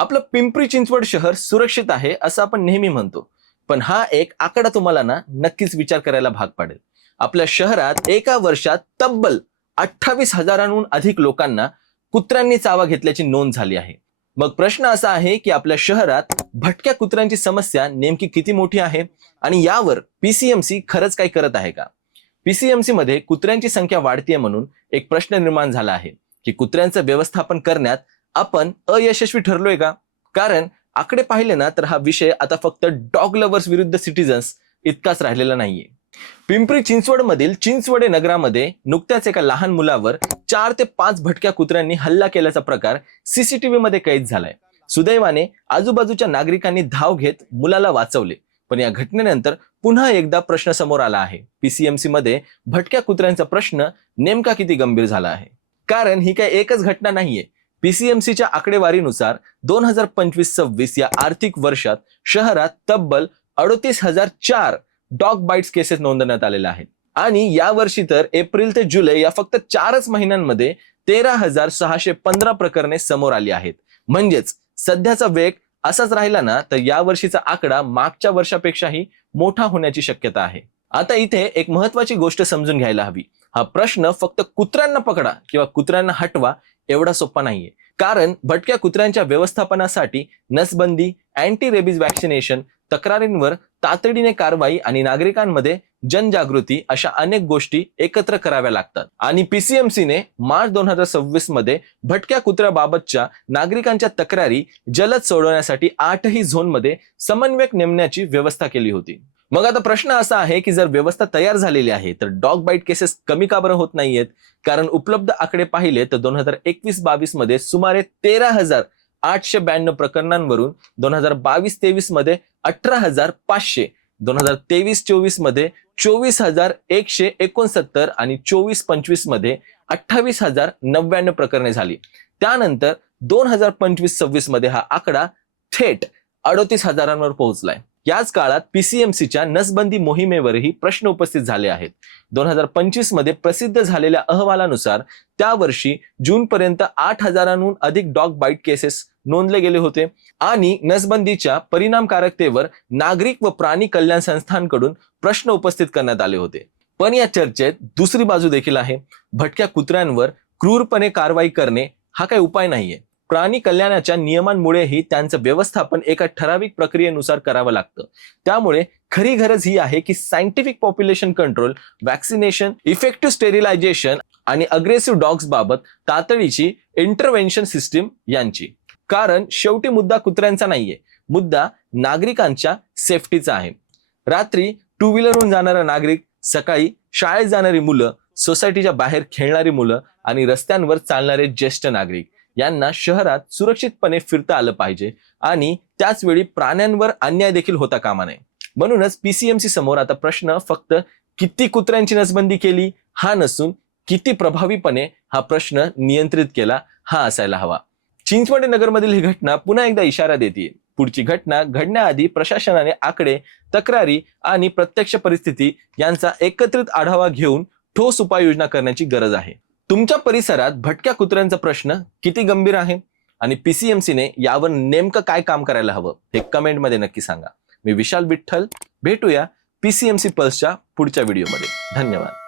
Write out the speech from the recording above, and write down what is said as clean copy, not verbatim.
आपलं पिंपरी चिंचवड शहर सुरक्षित आहे असं आपण नेहमी म्हणतो, पण हा एक आकडा तुम्हाला नक्कीच विचार करायला भाग पाडेल. आपल्या शहरात एका वर्षात तब्बल 28,000हून अधिक लोकांना कुत्र्यांनी चावा घेतल्याची नोंद झाली आहे. मग प्रश्न असा आहे की आपल्या शहरात भटक्या कुत्र्यांची समस्या नेमकी किती मोठी आहे आणि यावर पीसीएमसी खरंच काही करत आहे का? पीसीएमसी मध्ये कुत्र्यांची संख्या वाढतीये म्हणून एक प्रश्न निर्माण झाला आहे की कुत्र्यांचं व्यवस्थापन करण्यात आपण अयशस्वी ठरलोय का? कारण आकडे पाहिले तर हा विषय आता फक्त डॉग लव्हर्स विरुद्ध सिटीजन्स इतकाच राहिलेला नाहीये. पिंपरी चिंचवड मधील चिंचवडे नगरामध्ये नुकत्याच एका लहान मुलावर 4 ते 5 भटक्या कुत्र्यांनी हल्ला केल्याचा प्रकार सीसीटीव्ही मध्ये कैद झालाय. सुदैवाने आजूबाजूच्या नागरिकांनी धाव घेत मुलाला वाचवले, पण या घटनेनंतर पुन्हा एकदा प्रश्न समोर आला आहे. पीसीएमसी मध्ये भटक्या कुत्र्यांचा प्रश्न नेमका किती गंभीर झाला आहे? कारण ही काही एकच घटना नाहीये. पीसीएमसीच्या आकडेवारीनुसार 2025-26 या आर्थिक वर्षात शहरात तब्बल 38,004 डॉग बाईट्स केसेस नोंदवण्यात आलेल्या आहेत आणि या वर्षी तर एप्रिल ते जुलै या फक्त 4च महिन्यांमध्ये 13,615 प्रकरणे समोर आली आहेत. म्हणजेच सध्याचा वेग असाच राहिला तर या वर्षीचा आकडा मागच्या वर्षापेक्षाही मोठा होण्याची शक्यता आहे. आता इथे एक महत्वाची गोष्ट समजून घ्यायला हवी. हा प्रश्न फक्त कुत्र्यांना पकडा किंवा कुत्र्यांना हटवा एवढा सोपा नाहीये. कारण भटक्या कुत्र्यांच्या व्यवस्थापनासाठी नसबंदी, अँटी रेबीज वॅक्सिनेशन, तक्रारींवर तातडीने कारवाई आणि नागरिकांमध्ये जनजागृती अशा अनेक गोष्टी एकत्र कराव्या लागतात. आणि पीसीएमसीने मार्च 2026 मध्ये भटक्या कुत्र्याबाबतच्या नागरिकांच्या तक्रारी जलद सोडवण्यासाठी 8ही झोनमध्ये समन्वयक नेमण्याची व्यवस्था केली होती. मग आता प्रश्न असा आहे की जर व्यवस्था तयार झालेली आहे तर डॉग बाईट केसेस कमी का बरं होत नाहीयेत? कारण उपलब्ध आकडे पाहिले तर 2021-22 मध्ये सुमारे 13,892 प्रकरणांवरून 2022-23 मध्ये 18,500, 2023-24 मध्ये 24,169 आणि 24-25 मध्ये 28,099 प्रकरणे झाली. त्यानंतर 2025-26 मध्ये हा आकडा थेट 38,000 पोहोचलाय. याच काळात पीसीएमसीच्या नसबंदी मोहिमेवरही प्रश्न उपस्थित झाले आहेत. 2025 मध्ये प्रसिद्ध झालेल्या अहवालानुसार त्या वर्षी जून पर्यंत 8,000हून अधिक डॉग बाईट केसेस नोंदले गेले होते आणि नसबंदीच्या परिणामकारकतेवर नागरिक व प्राणी कल्याण संस्थांकडून प्रश्न उपस्थित करण्यात आले होते. पण या चर्चेत दुसरी बाजू देखील आहे. भटक्या कुत्र्यांवर क्रूरपणे कारवाई करणे हा काही उपाय नाहीये. प्राणी कल्याणाच्या नियमांमुळेही त्यांचं व्यवस्थापन एका ठराविक प्रक्रियेनुसार करावं लागतं. त्यामुळे खरी गरज ही आहे की scientific population control, vaccination, effective sterilization आणि अग्रेसिव्ह डॉग्स बाबत तातडीची इंटरव्हेन्शन सिस्टीम यांची. कारण शेवटी मुद्दा कुत्र्यांचा नाहीये, मुद्दा नागरिकांच्या सेफ्टीचा आहे. रात्री टू व्हीलरहून जाणारा नागरिक, सकाळी शाळेत जाणारी मुलं, सोसायटीच्या बाहेर खेळणारी मुलं आणि रस्त्यांवर चालणारे ज्येष्ठ नागरिक यांना शहरात सुरक्षितपणे फिरता आलं पाहिजे आणि त्याच वेळी प्राण्यांवर अन्याय देखील होता कामा नये. म्हणूनच पीसीएमसी समोर आता प्रश्न फक्त किती कुत्र्यांची नसबंदी केली हा नसून किती प्रभावीपणे हा प्रश्न नियंत्रित केला हा असायला हवा. चिंचवडे नगरमधील ही घटना पुन्हा एकदा इशारा देते. पुढची घटना घडण्याआधी प्रशासनाने आकडे, तक्रारी आणि प्रत्यक्ष परिस्थिती यांचा एकत्रित आढावा घेऊन ठोस उपाययोजना करण्याची गरज आहे. तुमच्या परिसरात भटक्या कुत्र्यांचा प्रश्न किती गंभीर आहे आणि पीसीएमसीने यावर नेमकं काय काम करायला हवं हे कमेंटमध्ये नक्की सांगा. मी विशाल विठ्ठल, भेटूया पीसीएमसी पल्सच्या पुढच्या व्हिडिओमध्ये. धन्यवाद.